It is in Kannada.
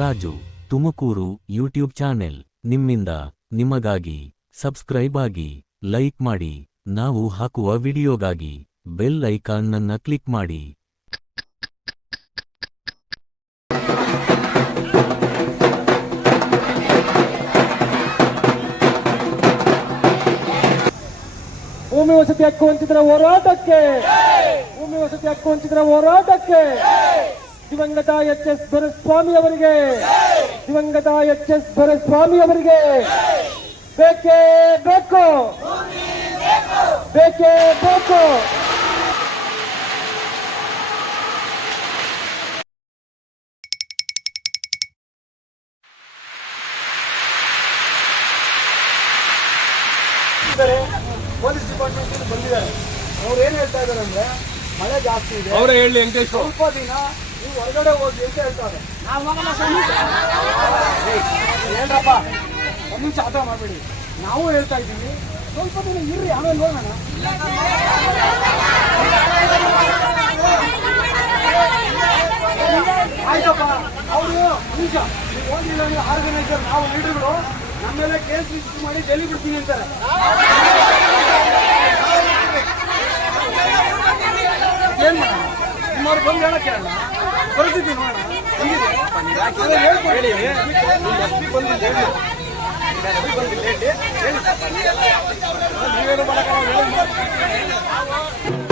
Raju, Tumakuru YouTube channel. ನಿಮ್ಮಿಂದ ನಿಮಗಾಗಿ ಸಬ್ಸ್ಕ್ರೈಬ್ ಆಗಿ ಲೈಕ್ ಮಾಡಿ, ನಾವು ಹಾಕುವ ವಿಡಿಯೋಗಾಗಿ ಬೆಲ್ ಐಕಾನ್ನನ್ನ ಕ್ಲಿಕ್ ಮಾಡಿ. ಭೂಮಿ ವಸತಿ ಹಕ್ಕು ವಂಚಿತರ ಹೋರಾಟಕ್ಕೆ. ಭೂಮಿ ವಸತಿ ಹಕ್ಕು ವಂಚಿತರ ಹೋರಾಟಕ್ಕೆ. ದಿವಂಗತ ಎಚ್ ಎಸ್ ದೊರೆಸ್ವಾಮಿ ಅವರಿಗೆ. ದಿವಂಗತ ಎಚ್ ಎಸ್ ದೊರೆಸ್ವಾಮಿ ಅವರಿಗೆ. ಬೇಕೇ ಬೇಕು. ಬೇಕೇ ಬೇಕು. ಇದ್ದಾರೆ ಪೊಲೀಸ್ ಡಿಪಾರ್ಟ್ಮೆಂಟ್ ಬಂದಿದ್ದಾರೆ. ಅವ್ರು ಏನ್ ಹೇಳ್ತಾ ಇದಾರೆ ಅಂದ್ರೆ ಮಳೆ ಜಾಸ್ತಿ ಇದೆ. ಅವರೇ ಹೇಳಿ ವೆಂಕಟೇಶ್ ಸ್ವಲ್ಪ ದಿನ ನೀವು ಹೊರಗಡೆ ಹೋಗಿ ಅಂತ ಹೇಳ್ತಾರೆ? ಏನ್ರಪ್ಪ? ಒಂದ್ ಆಟ ಮಾಡಬೇಡಿ. ನಾವು ಹೇಳ್ತಾ ಇದ್ದೀವಿ. ಸ್ವಲ್ಪ ದಿನ ಇರ್ರಿ ಆಮೇಲೆ ಹೋಗೋಣ. ಆಯ್ತಪ್ಪ ಅವರು ನಿಜ ನೀವು ಹೋಗಿಲ್ಲ ಅಂದ್ರೆ ಆರ್ಗನೈಸರ್ ನಾವು ಲೀಡರ್ಗಳು ನಮ್ಮ ಮೇಲೆ ಕೇಸ್ ರಿಜಿಸ್ಟರ್ ಮಾಡಿ ಡೆಲ್ಲಿ ಬಿಡ್ತೀನಿ ಅಂತಾರೆ. ಏನ್ ಮಾಡೋಣ ನಿಮ್ಮವ್ರು ಬಂದು ಹೇಳಕ್ಕೆ ಹೇಳೋಣ ಪರಿಸ್ಥಿತಿ ನೋಡೋಣ. ನೀವೇನು ಹೇಳಿ.